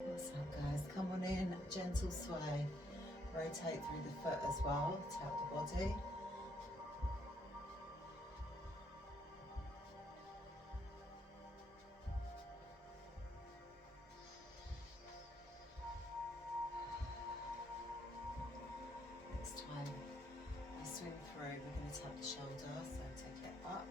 What's up, guys? Come on in, gentle sway. Rotate through the foot as well, tap the body. Next time we swing through, we're going to tap the shoulder, so take it up.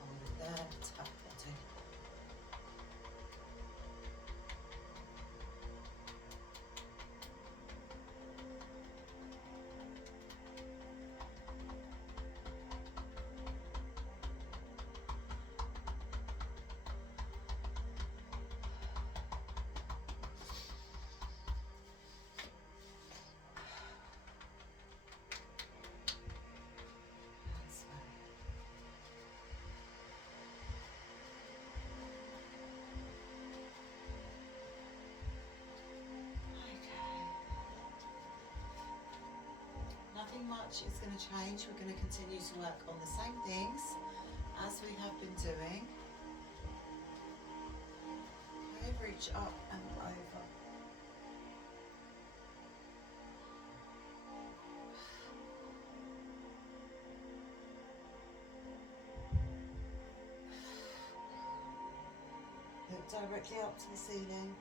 Hold it there, tap body. That's right. Okay. Nothing much is going to change. We're going to continue to work on the same things as we have been doing. Okay, reach up and over. Look directly up to the ceiling.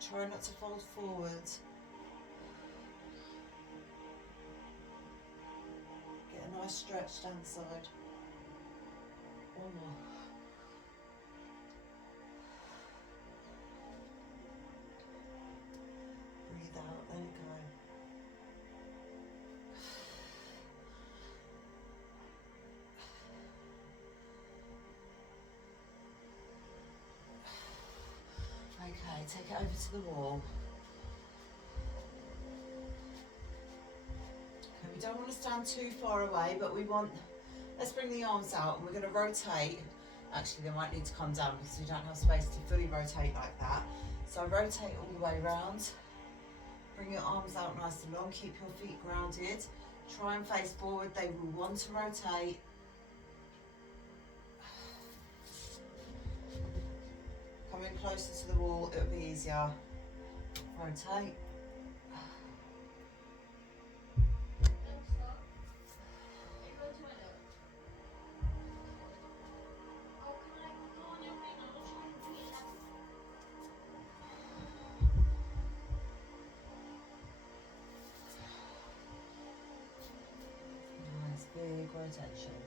Try not to fold forward. Get a nice stretch down the side. One more. Breathe out, let it go. Okay, take it over to the wall. Okay, we don't want to stand too far away, but let's bring the arms out and we're going to rotate. Actually, they might need to come down because we don't have space to fully rotate like that. So rotate all the way around. Bring your arms out nice and long, keep your feet grounded. Try and face forward, they will want to rotate. Coming closer to the wall, it'll be easier. Rotate. Nice big rotation.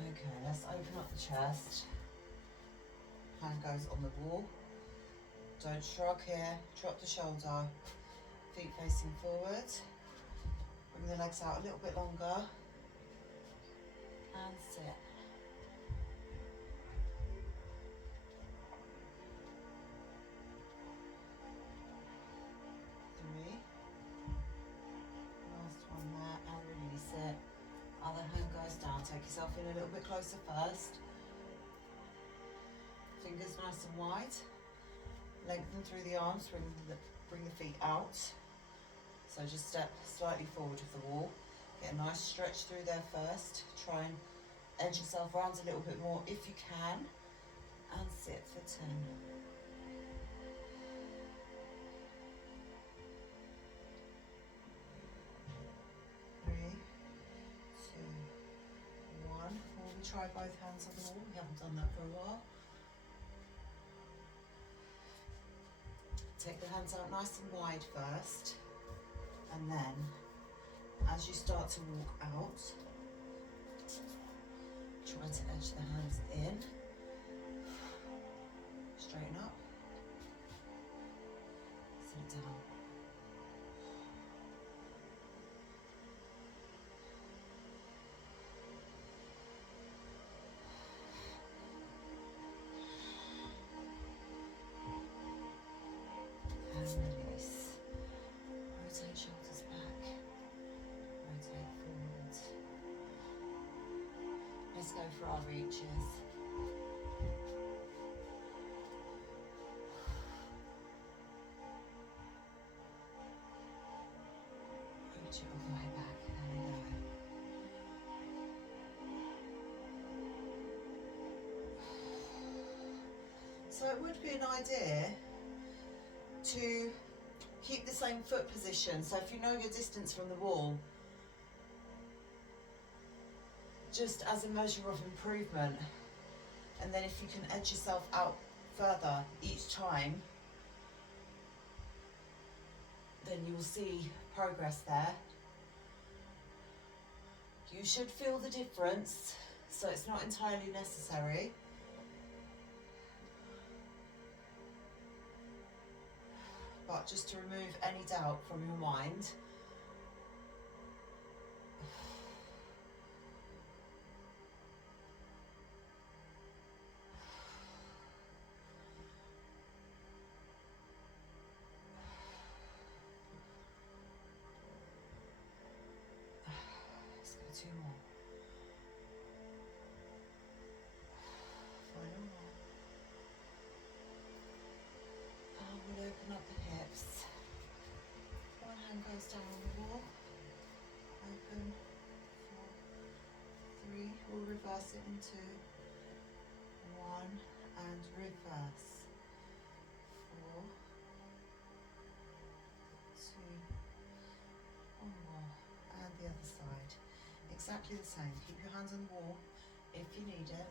Okay, let's open up the chest. Hand goes on the wall. Don't shrug here, drop the shoulder. Feet facing forward. Bring the legs out a little bit longer. And sit. Three. Last one there, and release it. Other hand goes down. Take yourself in a little bit closer first. Fingers nice and wide. Lengthen through the arms, bring the feet out. So just step slightly forward of the wall. Get a nice stretch through there first. Try and edge yourself around a little bit more if you can. And sit for 10. Three, two, one. Well, we try both hands on the wall. We haven't done that for a while. Take the hands out nice and wide first, and then as you start to walk out, try to edge the hands in, straighten up, sit down. And release. Rotate shoulders back. Rotate forward. Let's go for our reaches. Stretch it all the way back. There we go. So it would be an idea to keep the same foot position. So if you know your distance from the wall, just as a measure of improvement, and then if you can edge yourself out further each time, then you will see progress there. You should feel the difference, so it's not entirely necessary. But just to remove any doubt from your mind. Let's go 2 more. Final one. We'll open up the hips. One hand goes down on the wall. Open. 4, 3. We'll reverse it into 1 and reverse. 4, 2. 1 more. And the other side. Exactly the same. Keep your hands on the wall if you need it.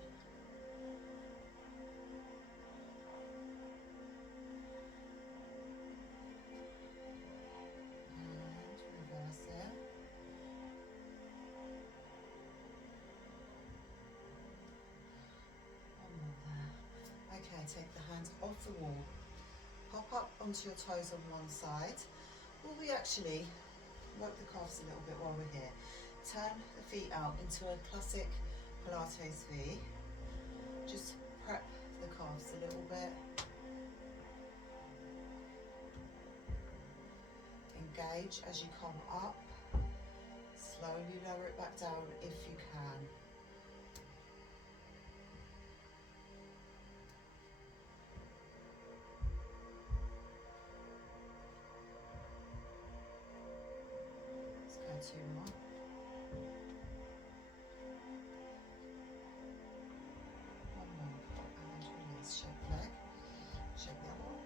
Take the hands off the wall, hop up onto your toes on one side, or we actually work the calves a little bit while we're here. Turn the feet out into a classic Pilates V. Just prep the calves a little bit. Engage as you come up. Slowly lower it back down if you can. Let's go 2 more. One more. And release. Shake the leg. Shake the other one.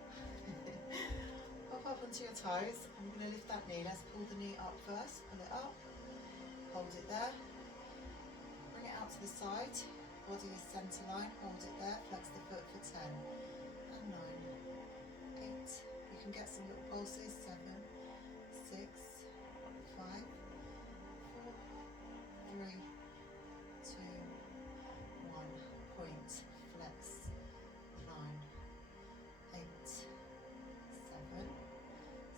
Pop up onto your toes. I'm going to lift that knee. Let's pull the knee up first. Pull it up. Hold it there. Bring it out to the side. Body is centre line. Hold it there. Flex the foot for 10. And 9. 8. You can get some little pulses. 7. 6. 5. 4. 3. 2. 1. Point. Flex. 9. 8. 7.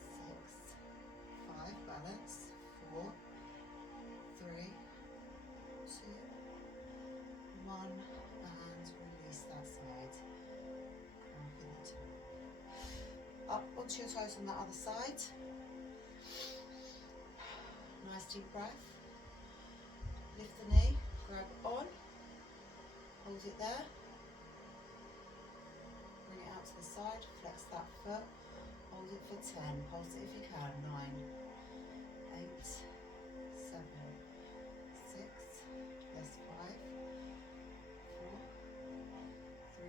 6. 5. Balance. 4. 3, 2, 1, and release that side. Up onto your toes on the other side. Nice deep breath. Lift the knee, grab on, hold it there. Bring it out to the side, flex that foot, hold it for 10, pulse it if you can. 9, 8, 7, 6, that's 5, 4, 3,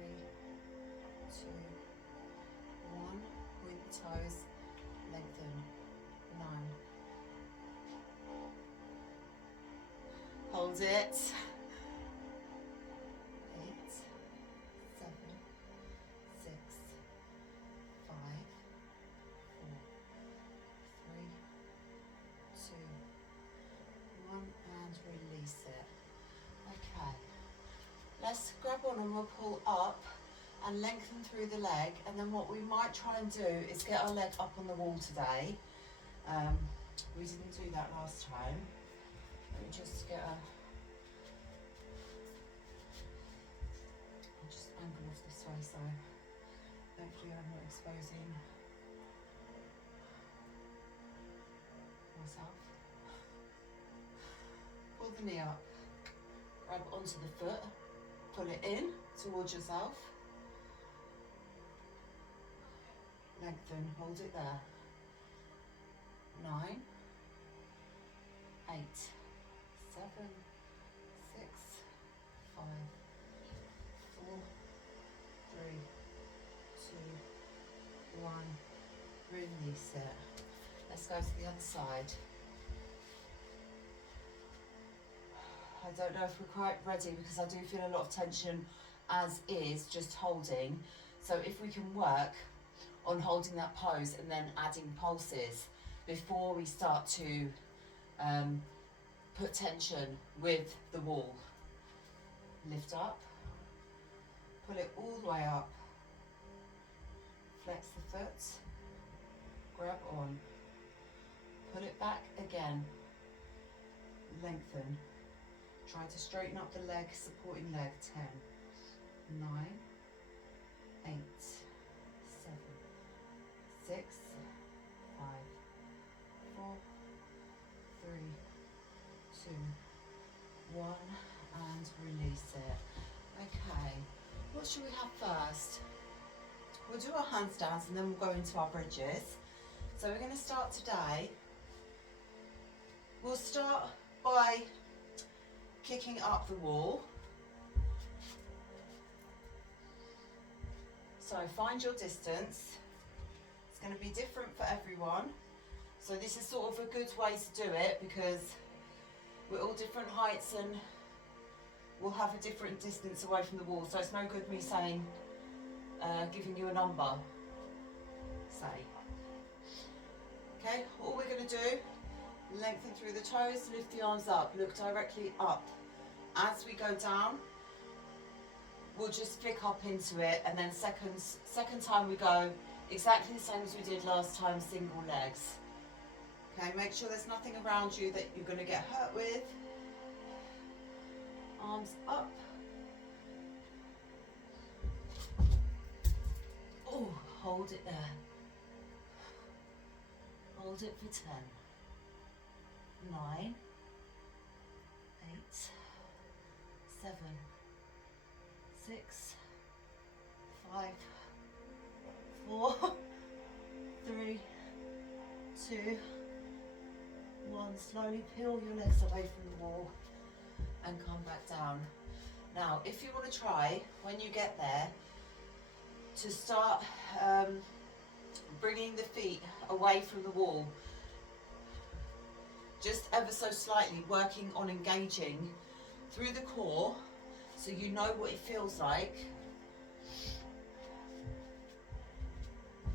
2, 1, point the toes, lengthen, 9, hold it, 8, 7, 6, 5, 4, 3, 2, 1, and release it. Okay, let's grab on and we'll pull up and lengthen through the leg, and then what we might try and do is get our leg up on the wall today. We didn't do that last time. Let me just get a... I'll just angle off this way so hopefully I'm not exposing myself. Pull the knee up, grab onto the foot, pull it in towards yourself, lengthen, hold it there. 9, release it. Let's go to the other side. I don't know if we're quite ready because I do feel a lot of tension as is, just holding. So if we can work on holding that pose and then adding pulses before we start to put tension with the wall. Lift up, pull it all the way up, flex the foot, grab on, pull it back again, lengthen, try to straighten up the leg, supporting leg, 10, 9, 8, 7, 6, 5, 4, 3, 2, 1, and release it. Okay, what should we have first? We'll do our handstands and then we'll go into our bridges. So we're going to start today. We'll start by kicking up the wall. So find your distance. It's going to be different for everyone. So this is sort of a good way to do it because we're all different heights and we'll have a different distance away from the wall. So it's no good me saying, giving you a number, say. Okay, all we're going to do, lengthen through the toes, lift the arms up, look directly up. As we go down, we'll just flick up into it, and then second time we go exactly the same as we did last time, single legs. Okay, make sure there's nothing around you that you're going to get hurt with. Arms up. Oh, hold it there. Hold it for 10, 9, 8, 7, 6, 5, 4, 3, 2, 1. Slowly peel your legs away from the wall and come back down. Now, if you want to try, when you get there, to start bringing the feet away from the wall, just ever so slightly, working on engaging through the core so you know what it feels like.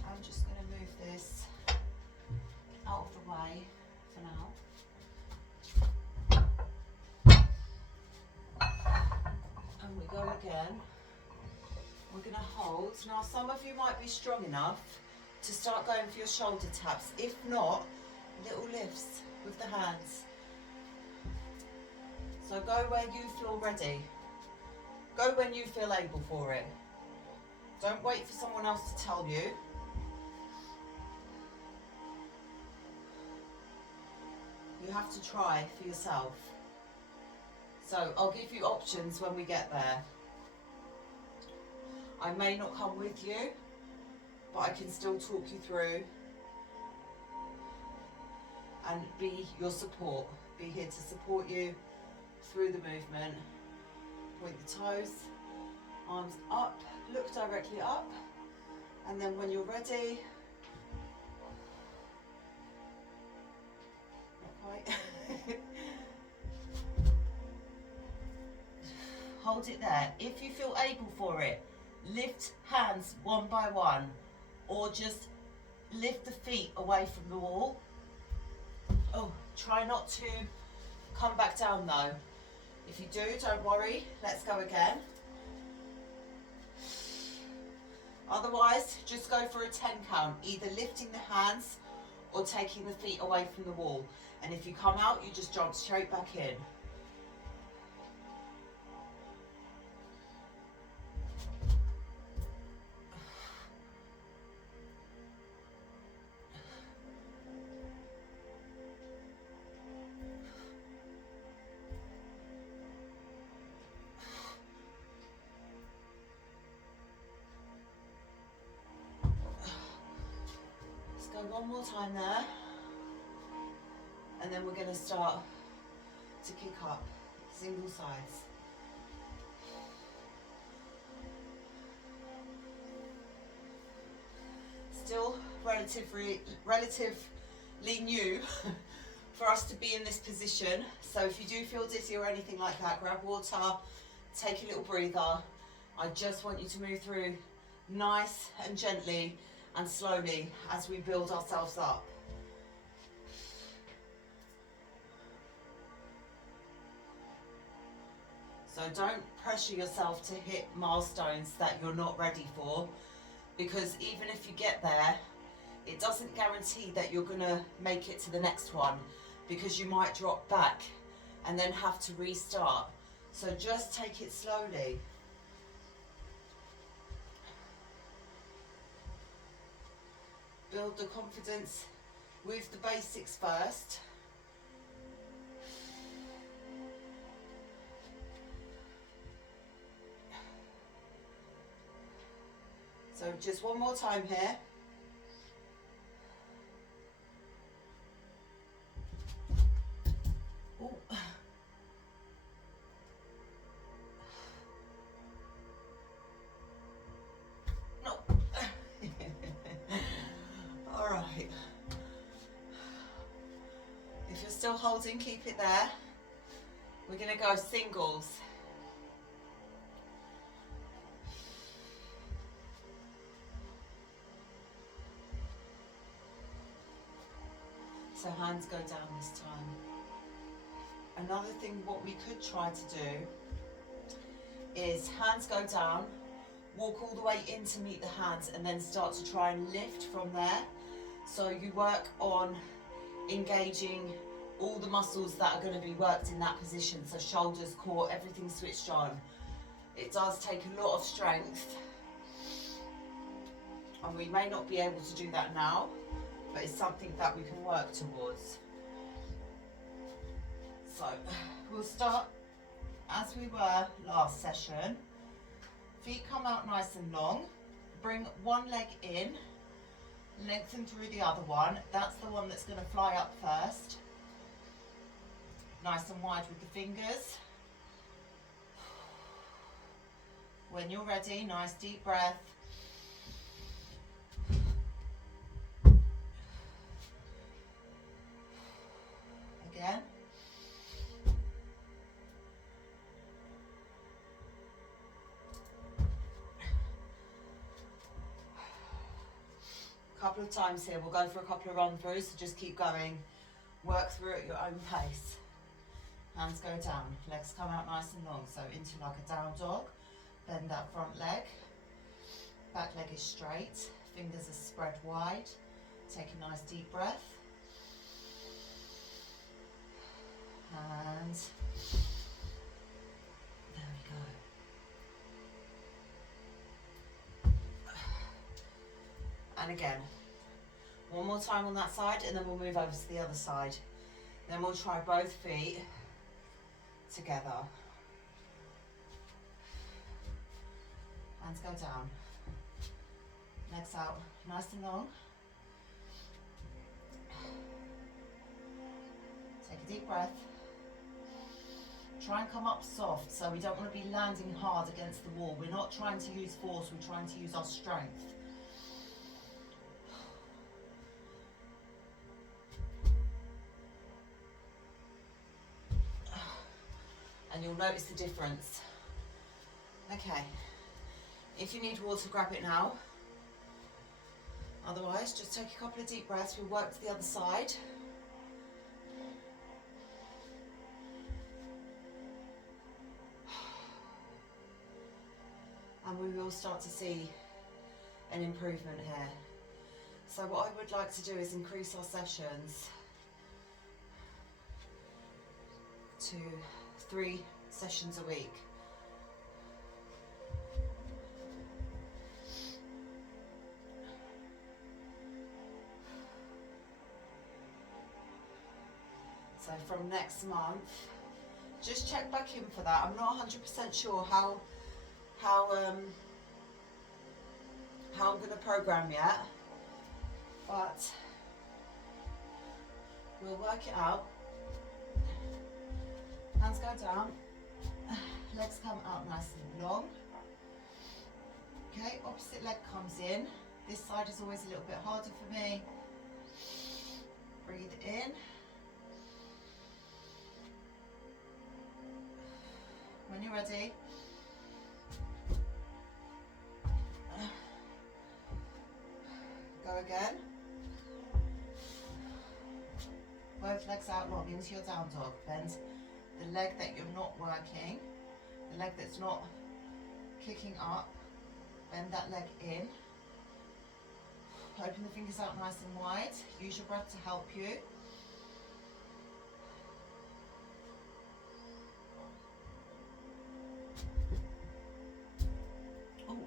I'm just going to move this out of the way for now. And we go again. We're going to hold. Now some of you might be strong enough to start going for your shoulder taps. If not, little lifts with the hands. So go where you feel ready. Go when you feel able for it. Don't wait for someone else to tell you. You have to try for yourself. So I'll give you options when we get there. I may not come with you, but I can still talk you through and be your support. Be here to support you through the movement. Point the toes, arms up, look directly up, and then when you're ready, not quite, hold it there. If you feel able for it, lift hands one by one, or just lift the feet away from the wall. Oh, try not to come back down though. If you do, don't worry, let's go again. Otherwise, just go for a 10 count, either lifting the hands or taking the feet away from the wall. And if you come out, you just jump straight back in. One more time there, and then we're going to start to kick up single sides. Still relatively new for us to be in this position. So if you do feel dizzy or anything like that, grab water, take a little breather. I just want you to move through nice and gently and slowly as we build ourselves up. So don't pressure yourself to hit milestones that you're not ready for, because even if you get there, it doesn't guarantee that you're gonna make it to the next one, because you might drop back and then have to restart. So just take it slowly. Build the confidence with the basics first. So just one more time here. Ooh. No. All right. If you're still holding, keep it there. We're going to go singles. So hands go down this time. Another thing what we could try to do is hands go down, walk all the way in to meet the hands, and then start to try and lift from there. So you work on engaging all the muscles that are going to be worked in that position. So shoulders, core, everything switched on. It does take a lot of strength, and we may not be able to do that now, but it's something that we can work towards. So we'll start as we were last session. Feet come out nice and long. Bring one leg in, lengthen through the other one. That's the one that's going to fly up first. Nice and wide with the fingers. When you're ready, nice deep breath. Again. A couple of times here. We'll go for a couple of run throughs, so just keep going. Work through at your own pace. Hands go down, legs come out nice and long, so into like a down dog. Bend that front leg. Back leg is straight, fingers are spread wide. Take a nice deep breath. And there we go. And again, one more time on that side, and then we'll move over to the other side. Then we'll try both feet together. Hands go down. Legs out, nice and long. Take a deep breath. Try and come up soft, so we don't want to be landing hard against the wall. We're not trying to use force, we're trying to use our strength. And you'll notice the difference. Okay, if you need water, grab it now. Otherwise, just take a couple of deep breaths. We'll work to the other side. And we will start to see an improvement here. So what I would like to do is increase our sessions to 3 sessions a week. So from next month, just check back in for that. I'm not 100% sure how I'm going to program yet, but we'll work it out. Hands go down, legs come out nice and long. Okay, opposite leg comes in. This side is always a little bit harder for me. Breathe in. When you're ready, go again. Both legs out long into your down dog. Bend the leg that you're not working, the leg that's not kicking up, bend that leg in. Open the fingers out nice and wide. Use your breath to help you. Ooh.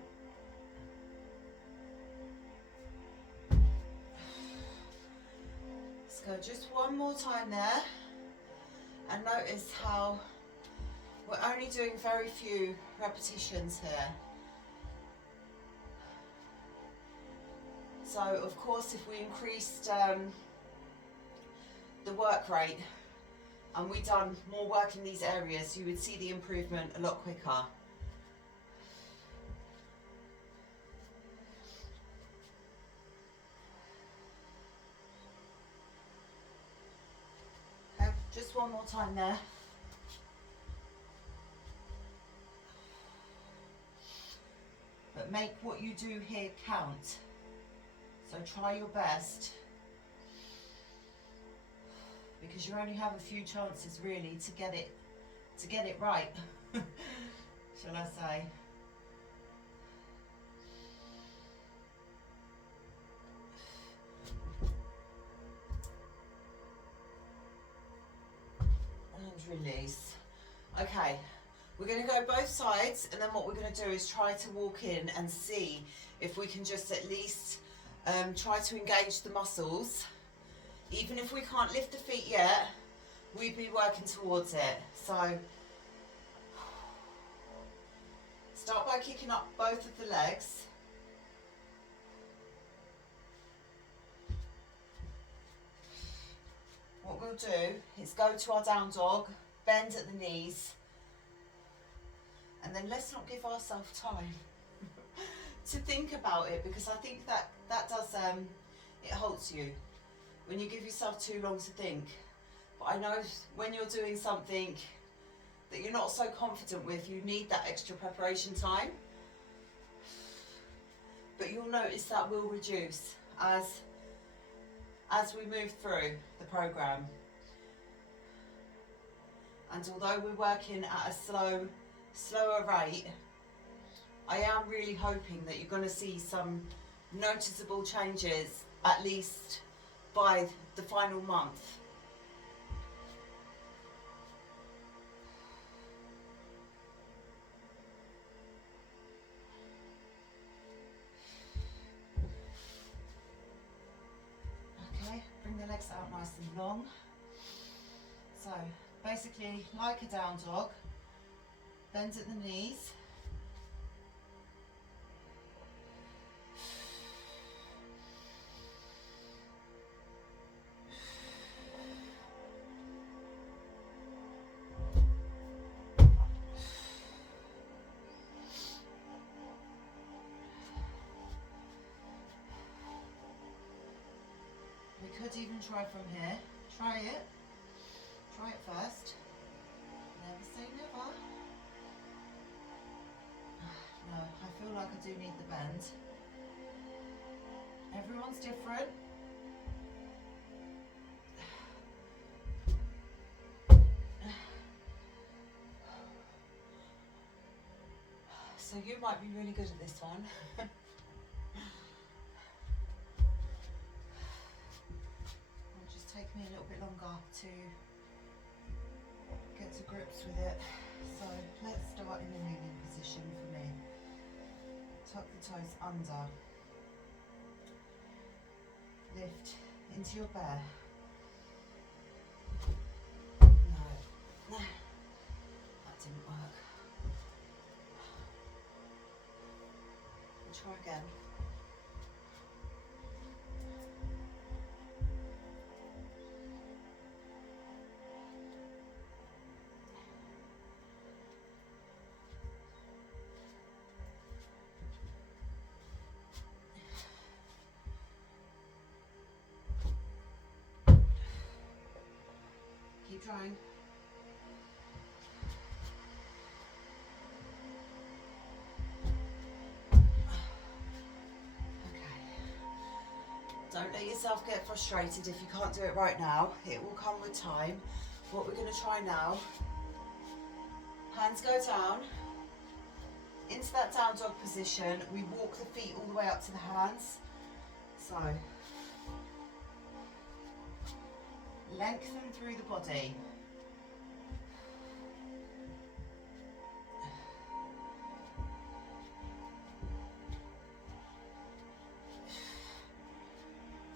Let's go just one more time there. And notice how we're only doing very few repetitions here. So of course, if we increased the work rate and we done more work in these areas, you would see the improvement a lot quicker. Okay, just one more time there. But make what you do here count. So try your best, because you only have a few chances really to get it right, shall I say. And release. Okay, we're going to go both sides, and then what we're going to do is try to walk in and see if we can just at least try to engage the muscles. Even if we can't lift the feet yet, we'd be working towards it. So start by kicking up both of the legs. What we'll do is go to our down dog, bend at the knees, and then let's not give ourselves time to think about it, because I think that does, it halts you when you give yourself too long to think. But I know when you're doing something that you're not so confident with, you need that extra preparation time. But you'll notice that will reduce as we move through the program. And although we're working at a slower rate, I am really hoping that you're going to see some noticeable changes, at least by the final month. Okay, bring the legs out nice and long. So basically like a down dog, bend at the knees. We could even try from here. Try it first. Never say never. No, I feel like I do need the bend. Everyone's different. So you might be really good at this one. It'll just take me a little bit longer to get to grips with it. So let's start in the kneeling position for me. Tuck the toes under. Lift into your bear. No, that didn't work. We'll try again. Keep trying. Okay. Don't let yourself get frustrated if you can't do it right now. It will come with time. What we're going to try now, hands go down, into that down dog position. We walk the feet all the way up to the hands. So, lengthen through the body.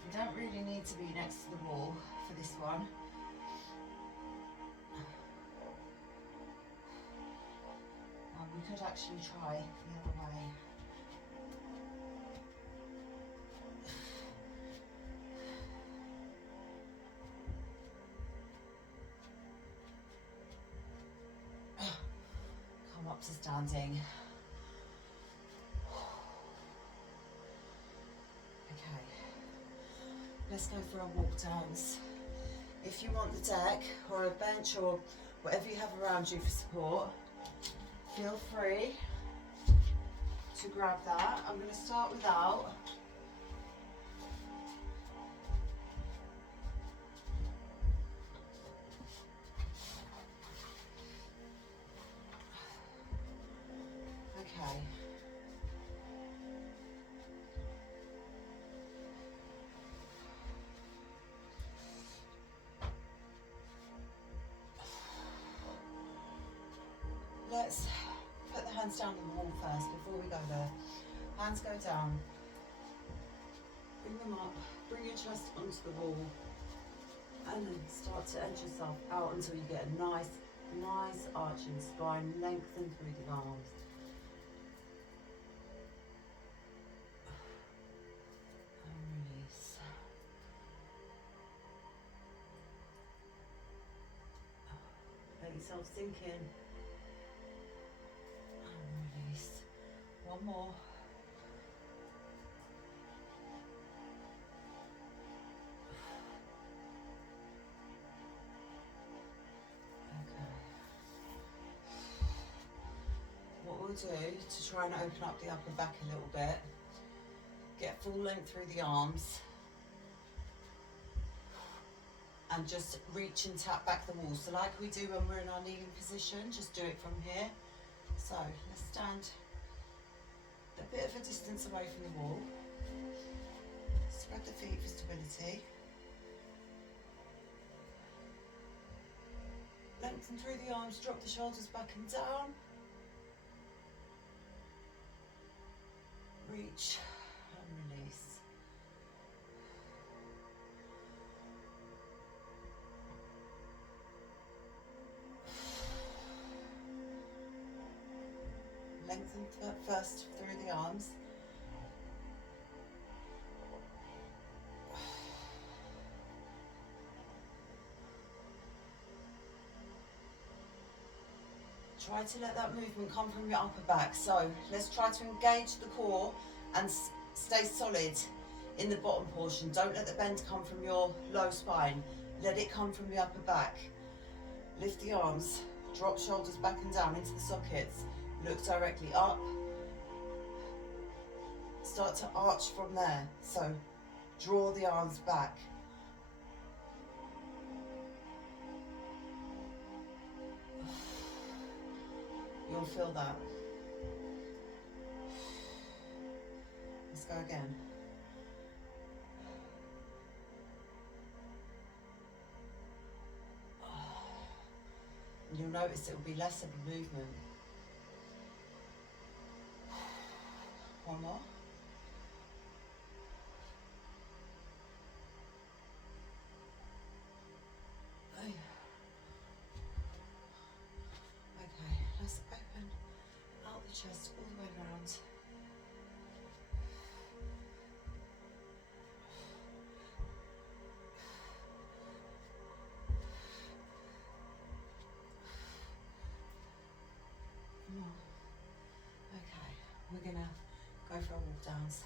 You don't really need to be next to the wall for this one. We could actually try the other way. Come up to standing. Okay, let's go for a walk downs. If you want the deck or a bench or whatever you have around you for support, feel free to grab that. I'm going to start without. Okay. Let's put the hands down on the wall first before we go there. Hands go down. Bring them up. Bring your chest onto the wall. And then start to edge yourself out until you get a nice arching spine. Lengthen through the arms. And release. Let yourself sink in. Release. One more. Okay. What we'll do to try and open up the upper back a little bit, get full length through the arms and just reach and tap back the wall. So like we do when we're in our kneeling position, just do it from here. So let's stand a bit of a distance away from the wall. Spread the feet for stability. Lengthen through the arms, drop the shoulders back and down. Reach and release. Lengthen first through the arms. Try to let that movement come from your upper back. So let's try to engage the core and stay solid in the bottom portion. Don't let the bend come from your low spine. Let it come from the upper back. Lift the arms, drop shoulders back and down into the sockets. Look directly up. Start to arch from there. So draw the arms back. You'll feel that. Let's go again. And you'll notice it will be less of a movement. One more. Okay, let's open out the chest all the way around. Okay, we're gonna go for a walk downs.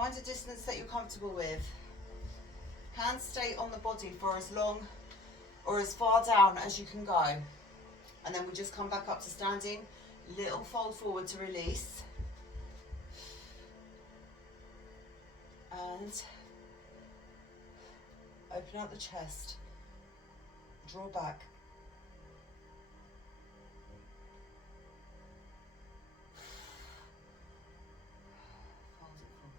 Find a distance that you're comfortable with. Hands stay on the body for as long or as far down as you can go. And then we just come back up to standing. Little fold forward to release. And open out the chest. Draw back. Fold it forward.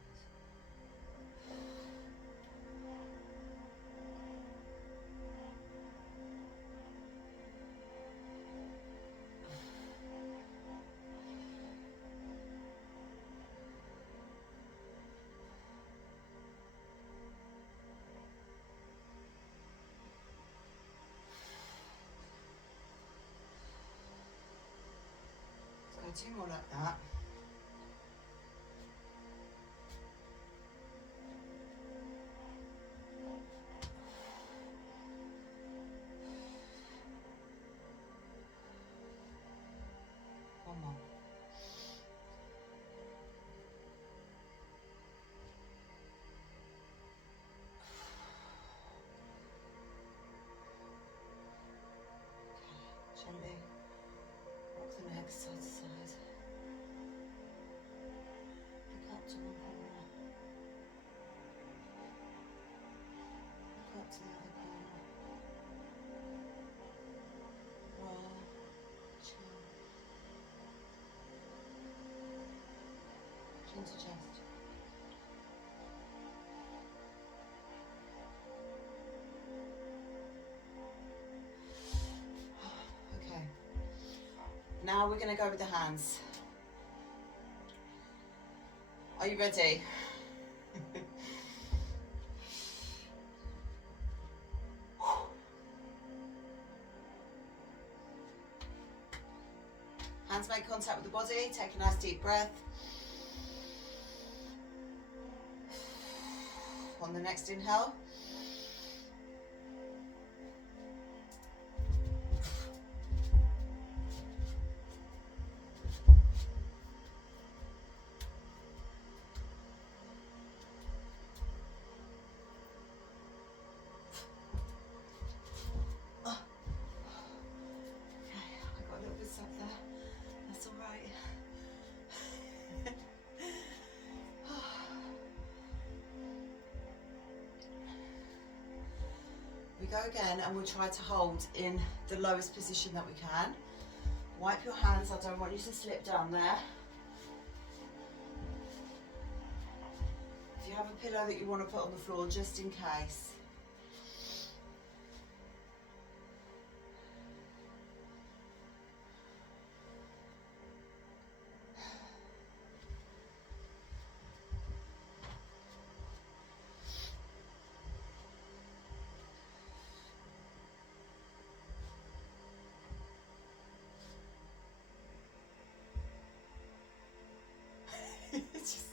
Two more like that. One more. Okay, gently rock the neck side to side. To one corner, look up to the other corner, roll, chill, chin to chest. Okay, now we're going to go with the hands. Are you ready? Hands make contact with the body. Take a nice deep breath. On the next inhale. We go again and we'll try to hold in the lowest position that we can. Wipe your hands, I don't want you to slip down there. If you have a pillow that you want to put on the floor just in case. It's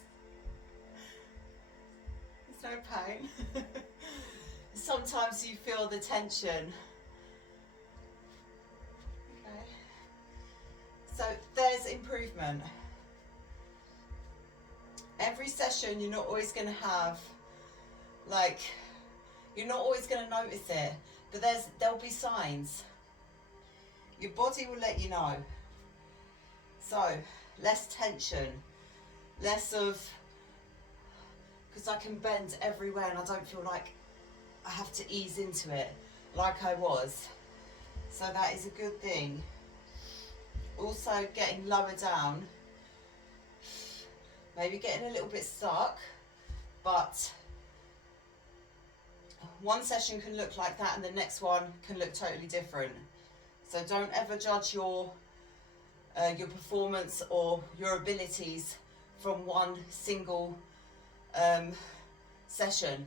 no pain. Sometimes you feel the tension. Okay. So there's improvement. Every session you're not always going to have, like, you're not always going to notice it, but there'll be signs. Your body will let you know. So less tension. Less of, because I can bend everywhere and I don't feel like I have to ease into it like I was. So that is a good thing. Also getting lower down, maybe getting a little bit stuck, but one session can look like that and the next one can look totally different. So don't ever judge your performance or your abilities from one single session.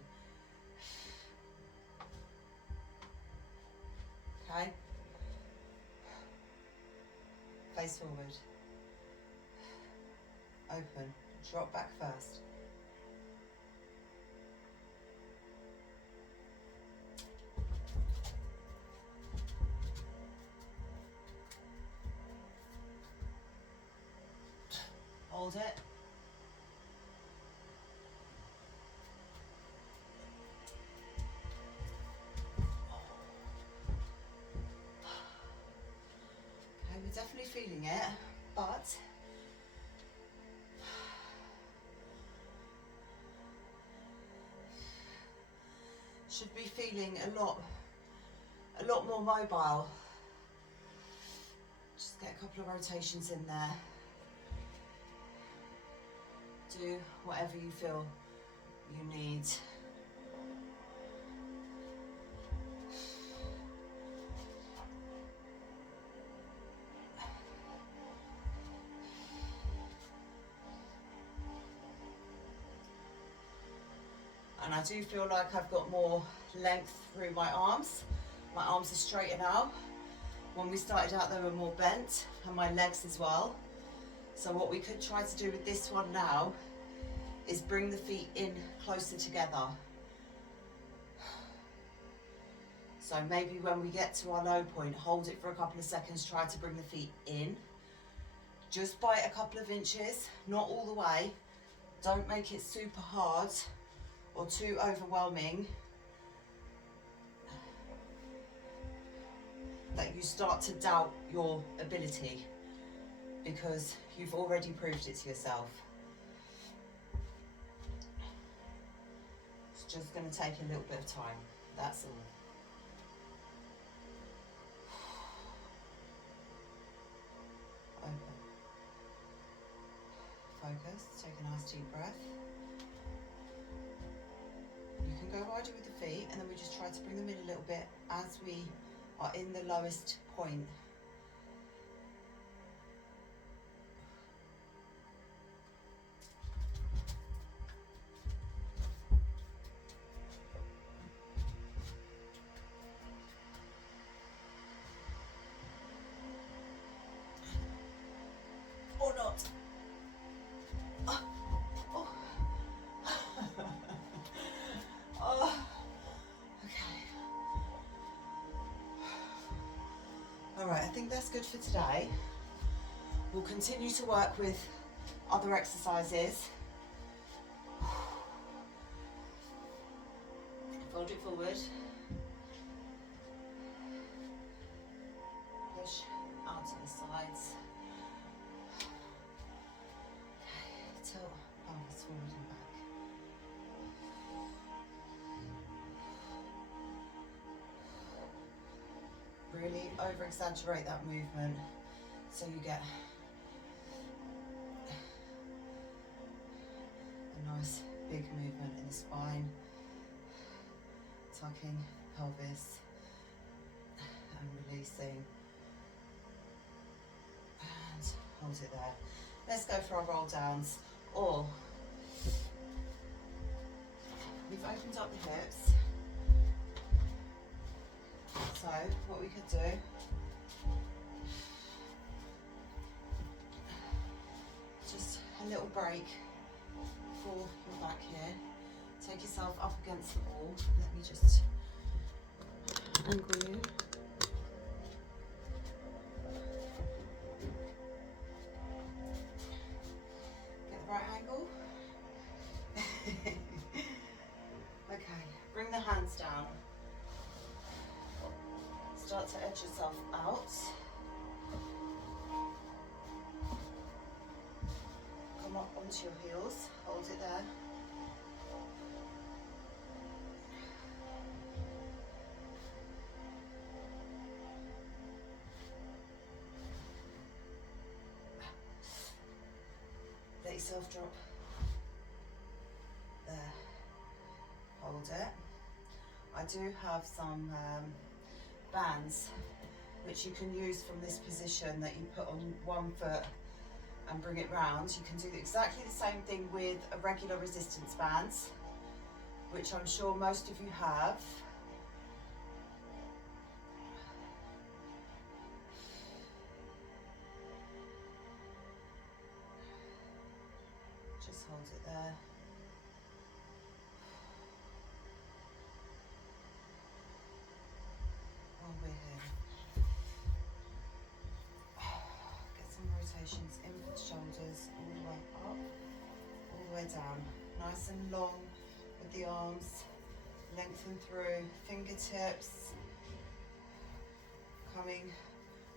Okay. Face forward. Open. Drop back first. Hold it. feeling it, but should be feeling a lot more mobile. Just get a couple of rotations in there. Do whatever you feel you need. And I do feel like I've got more length through my arms. My arms are straighter now. When we started out, they were more bent, and my legs as well. So what we could try to do with this one now is bring the feet in closer together. So maybe when we get to our low point, hold it for a couple of seconds, try to bring the feet in. Just by a couple of inches, not all the way. Don't make it super hard or too overwhelming that you start to doubt your ability, because you've already proved it to yourself. It's just going to take a little bit of time, that's all. Open. Focus, take a nice deep breath. You can go wider with the feet, and then we just try to bring them in a little bit as we are in the lowest point. Or not. Oh. Oh. Okay. All right, I think that's good for today. We'll continue to work with other exercises. Fold it forward. Push out to the sides. Okay, tilt pelvis forward and back. Really over exaggerate that movement so you get a nice big movement in the spine, tucking pelvis and releasing, and hold it there. Let's go for our roll downs, or we've opened up the hips. So what we could do, just a little break for your back here. Take yourself up against the wall. Let me just angle you. Get the right angle. Okay, bring the hands down. Start to edge yourself out. Come up onto your heels, hold it there. Let yourself drop. There. Hold it. I do have some bands which you can use from this position that you put on one foot and bring it round. You can do exactly the same thing with a regular resistance bands, which I'm sure most of you have. Just hold it there. While we're here. Get some rotations in with the shoulders, all the way up, all the way down. Nice and long with the arms, lengthen through, fingertips coming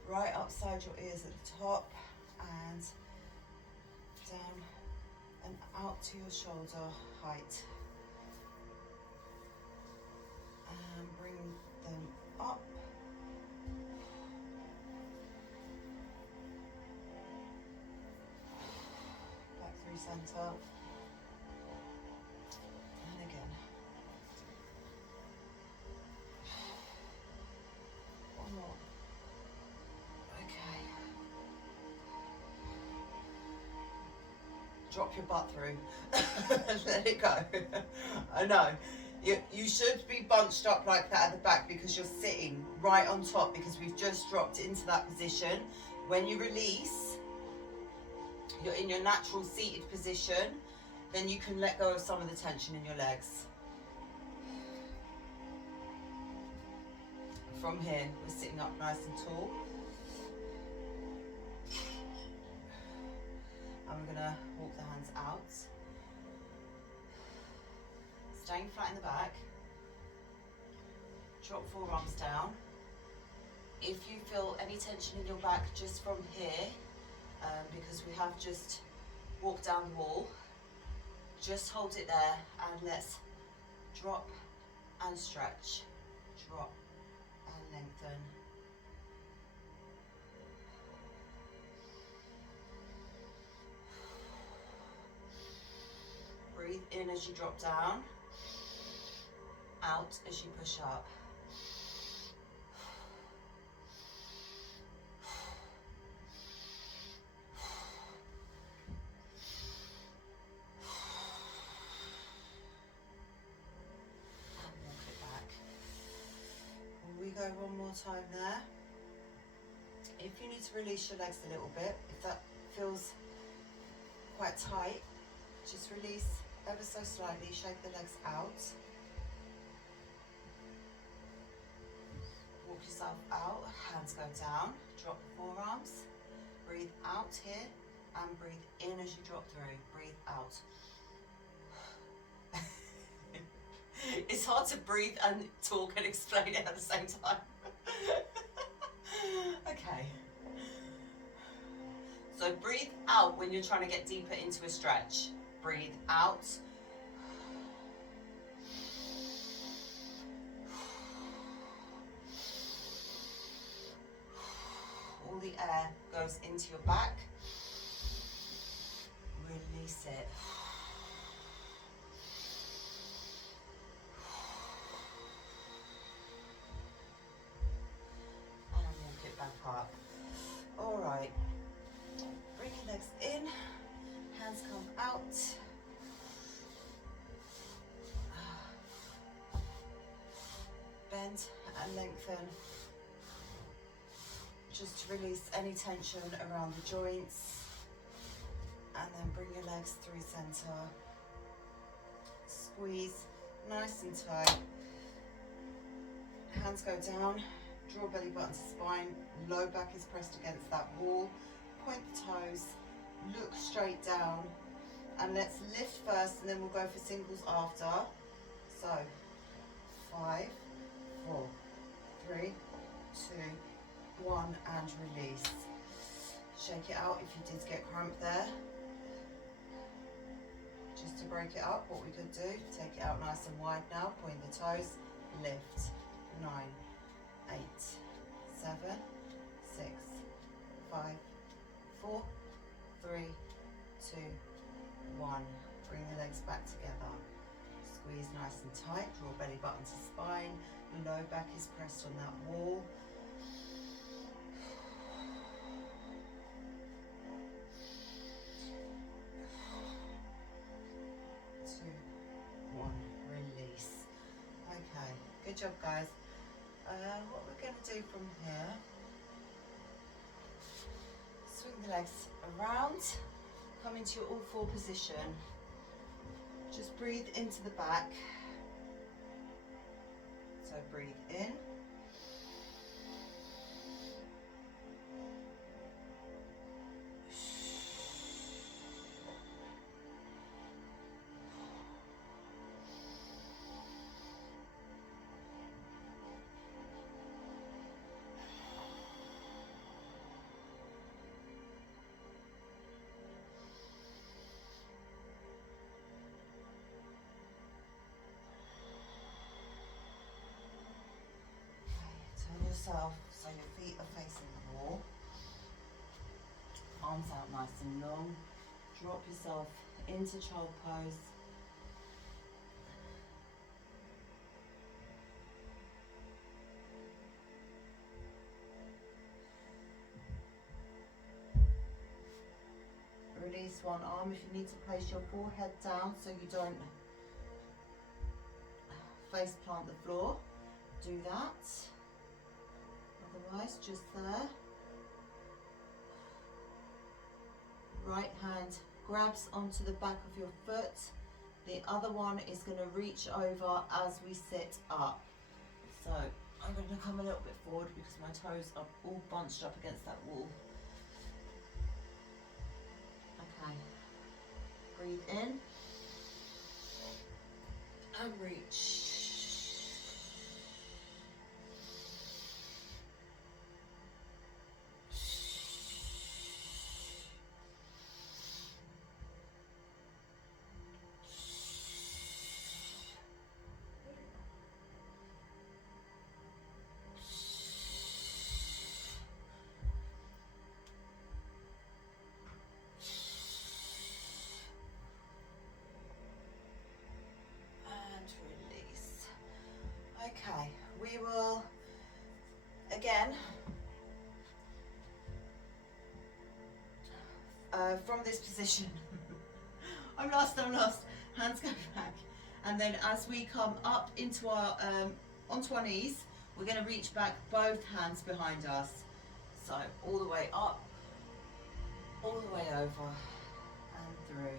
right upside your ears at the top and down and out to your shoulder height. And bring them up. Back through center. And again. One more. Okay. Drop your butt through. Let it go. I know. You should be bunched up like that at the back because you're sitting right on top because we've just dropped into that position. When you release, you're in your natural seated position, then you can let go of some of the tension in your legs. From here, we're sitting up nice and tall. And we're gonna walk the hands out. Staying flat in the back. Drop forearms down. If you feel any tension in your back just from here, because we have just walked down the wall, just hold it there and let's drop and stretch. Drop and lengthen. Breathe in as you drop down, out as you push up. And walk it back. We go one more time there. If you need to release your legs a little bit, if that feels quite tight, just release ever so slightly, shake the legs out. Walk yourself out, hands go down, drop the forearms, breathe out here and breathe in as you drop through, breathe out. It's hard to breathe and talk and explain it at the same time. Okay. So breathe out when you're trying to get deeper into a stretch. Breathe out. All the air goes into your back. Release it. And walk it back up. All right. Bring your legs in. Hands come out. Bend and lengthen. Just to release any tension around the joints. And then bring your legs through center. Squeeze nice and tight. Hands go down. Draw belly button to spine. Low back is pressed against that wall. Point the toes. Look straight down. And let's lift first and then we'll go for singles after. So 5, 4, 3, 2, 1 and release. Shake it out if you did get cramp there. Just to break it up, what we could do, take it out nice and wide now, point the toes, lift. 9, 8, 7, 6, 5, 4, 3, 2, 1. Bring the legs back together. Squeeze nice and tight, draw belly button to spine, low back is pressed on that wall. 2, 1, release. Okay, good job guys. What we're going to do from here, swing the legs around, come into your all four position. Just breathe into the back. So breathe in. feet are facing the wall. Arms out nice and long. Drop yourself into child pose. Release one arm if you need to place your forehead down so you don't face plant the floor. Do that. Otherwise, just there. Right hand grabs onto the back of your foot. The other one is going to reach over as we sit up. So I'm going to come a little bit forward because my toes are all bunched up against that wall. Okay. Breathe in and reach. Release. Okay, we will again from this position. I'm lost. Hands go back, and then as we come up into our onto our knees, we're going to reach back, both hands behind us. So all the way up, all the way over, and through.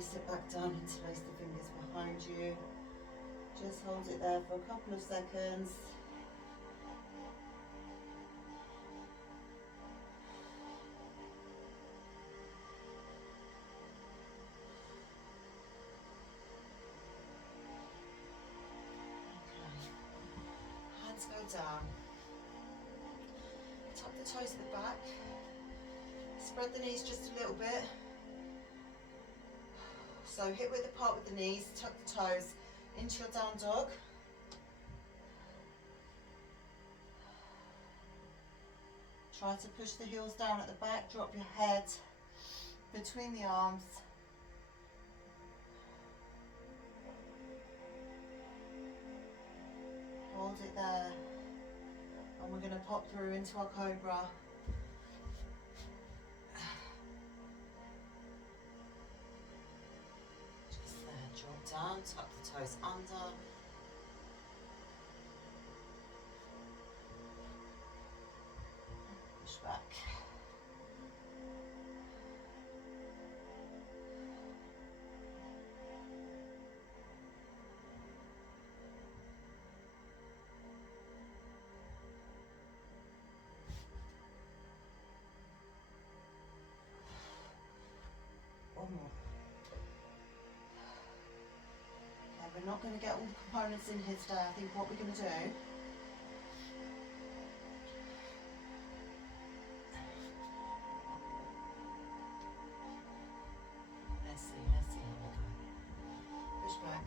Sit back down and place the fingers behind you. Just hold it there for a couple of seconds. Okay. Hands go down. Tuck the toes at the back. Spread the knees just a little bit. So hip width apart with the knees, tuck the toes into your down dog. Try to push the heels down at the back, drop your head between the arms. Hold it there. And we're going to pop through into our cobra. Down, tuck the toes under. Push back. One more. We're not going to get all the components in here today. I think what we're going to do let's see how we go. Push back.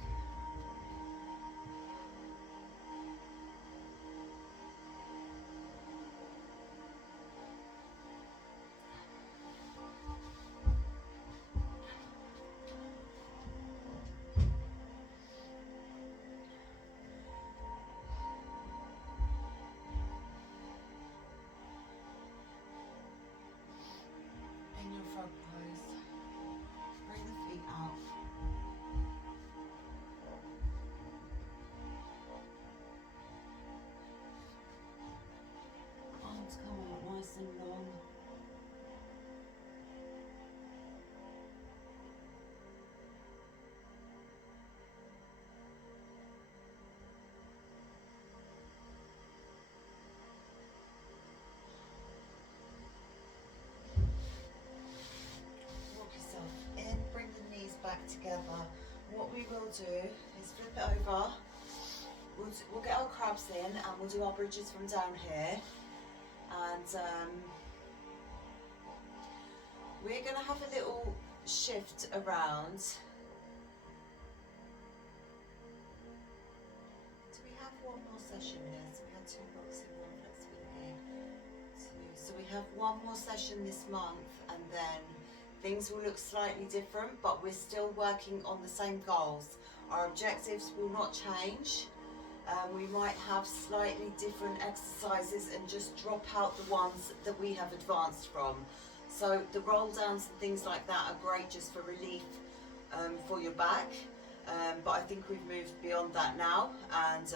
together. What we will do is flip it over. We'll get our crabs in and we'll do our bridges from down here. And we're going to have a little shift around. Do we have one more session here? So we had 2 boxing, 1 flexibility. So we have one more session this month, and then things will look slightly different, but we're still working on the same goals. Our objectives will not change. We might have slightly different exercises and just drop out the ones that we have advanced from. So the roll downs and things like that are great just for relief for your back, but I think we've moved beyond that now, and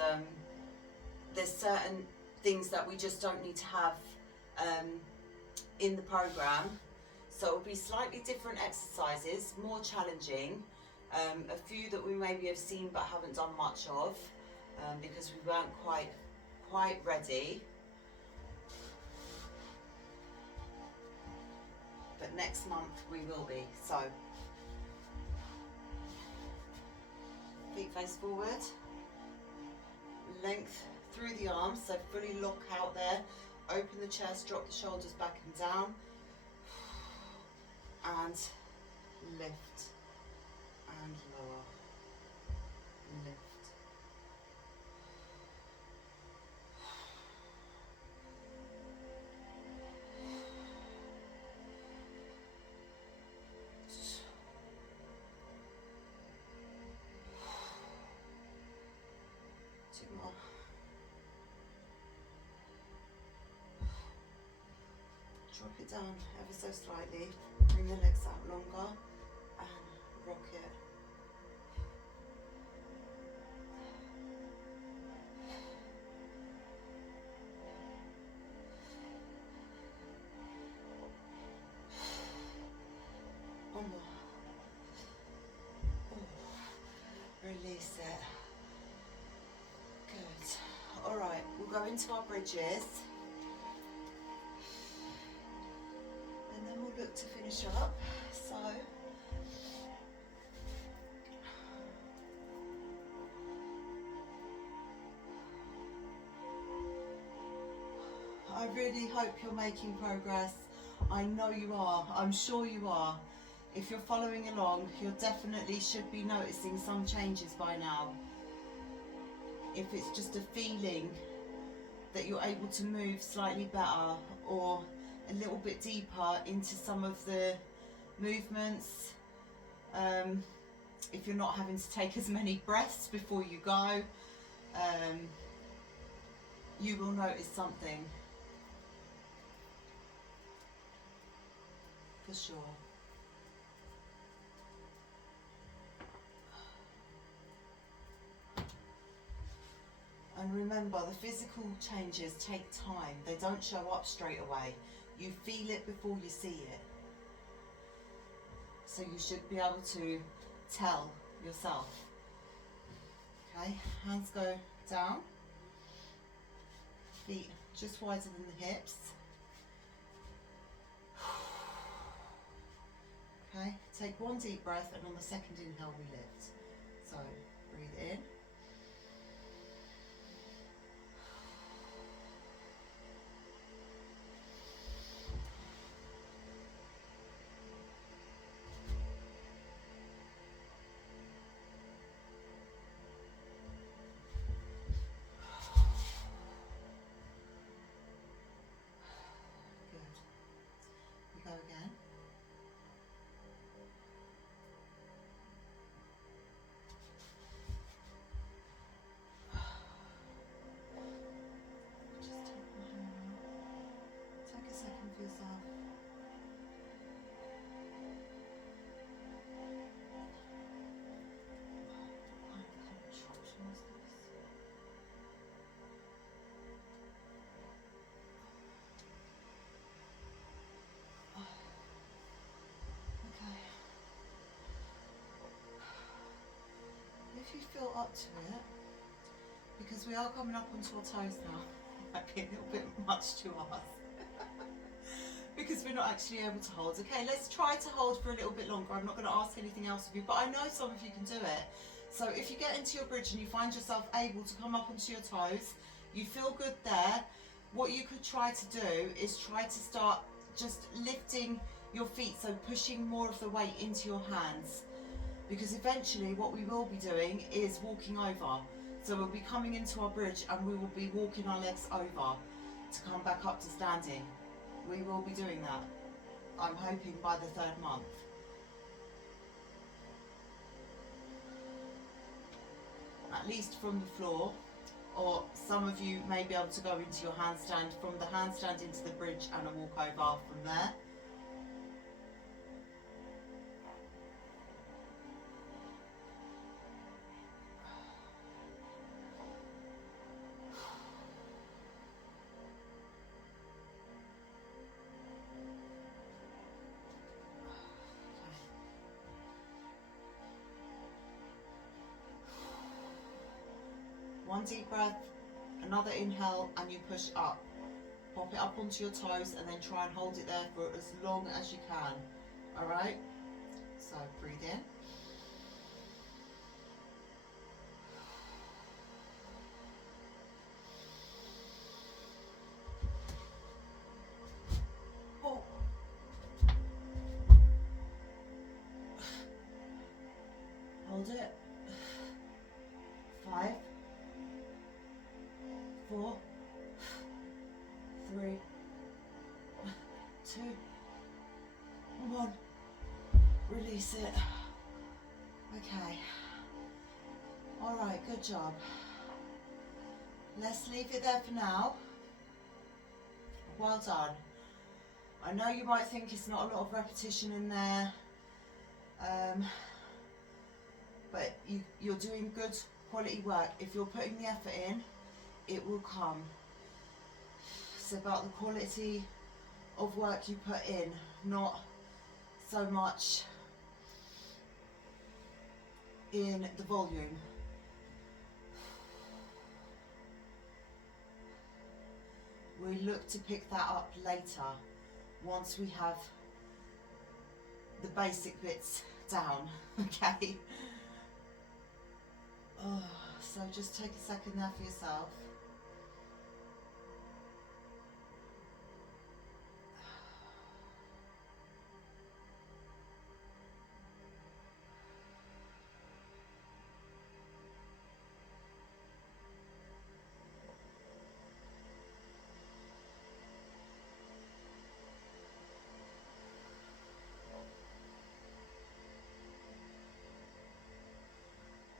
there's certain things that we just don't need to have in the program. So it'll be slightly different exercises, more challenging, a few that we maybe have seen but haven't done much of, because we weren't quite ready. But next month we will be. So feet face forward, length through the arms, so fully lock out there, open the chest, drop the shoulders back and down, and lift and lower, lift. More. Drop it down ever so slightly, bring the legs out longer and rock it. One more. Release it. Good. Alright, we'll go into our bridges. And then we'll look to finish up. So, I really hope you're making progress. I know you are. I'm sure you are. If you're following along, you definitely should be noticing some changes by now. If it's just a feeling that you're able to move slightly better or a little bit deeper into some of the movements, if you're not having to take as many breaths before you go, you will notice something for sure. And remember, the physical changes take time. They don't show up straight away. You feel it before you see it. So you should be able to tell yourself. Okay, hands go down. Feet just wider than the hips. Okay, take one deep breath, and on the second inhale we lift. So breathe in. Go again. Just take my hand out. Take a second for yourself. What kind of contraption is this? If you feel up to it, because we are coming up onto our toes now, might be a little bit much to us. because we're not actually able to hold. Okay, let's try to hold for a little bit longer. I'm not going to ask anything else of you, but I know some of you can do it. So if you get into your bridge and you find yourself able to come up onto your toes, you feel good there, what you could try to do is try to start just lifting your feet, so pushing more of the weight into your hands, because eventually what we will be doing is walking over. So we'll be coming into our bridge and we will be walking our legs over to come back up to standing. We will be doing that, I'm hoping, by the 3rd month. At least from the floor, or some of you may be able to go into your handstand, from the handstand into the bridge and a walk over from there. One deep breath, another inhale, and you push up. Pop it up onto your toes and then try and hold it there for as long as you can. Alright? So breathe in. Oh. Hold it. 5, 4, 3, 2, 1. Release it. Okay. Alright, good job. Let's leave it there for now. Well done. I know you might think it's not a lot of repetition in there, but you're doing good quality work. If you're putting the effort in, it will come. It's about the quality of work you put in, not so much in the volume. We look to pick that up later, once we have the basic bits down, okay? Oh, so just take a second there for yourself.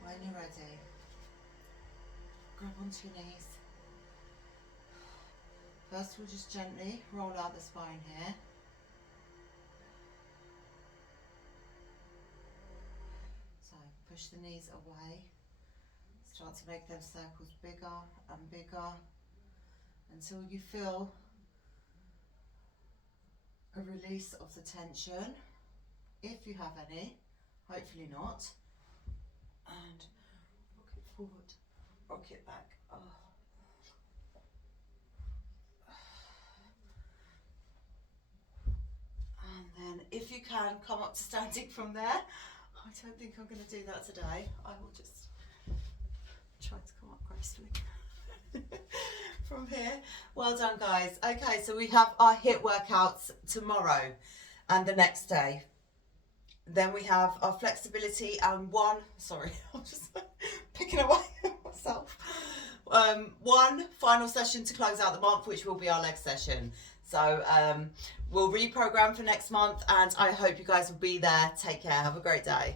When you're ready, grab onto your knees. First we'll just gently roll out the spine here. So push the knees away. Start to make those circles bigger and bigger until you feel a release of the tension, if you have any, hopefully not. And rock it forward, rock it back. Oh. And then if you can, come up to standing from there. I don't think I'm going to do that today. I will just try to come up gracefully from here. Well done, guys. Okay, so we have our HIIT workouts tomorrow and the next day. Then we have our flexibility and I'm just picking away at myself. One final session to close out the month, which will be our leg session. So we'll reprogram for next month, and I hope you guys will be there. Take care. Have a great day.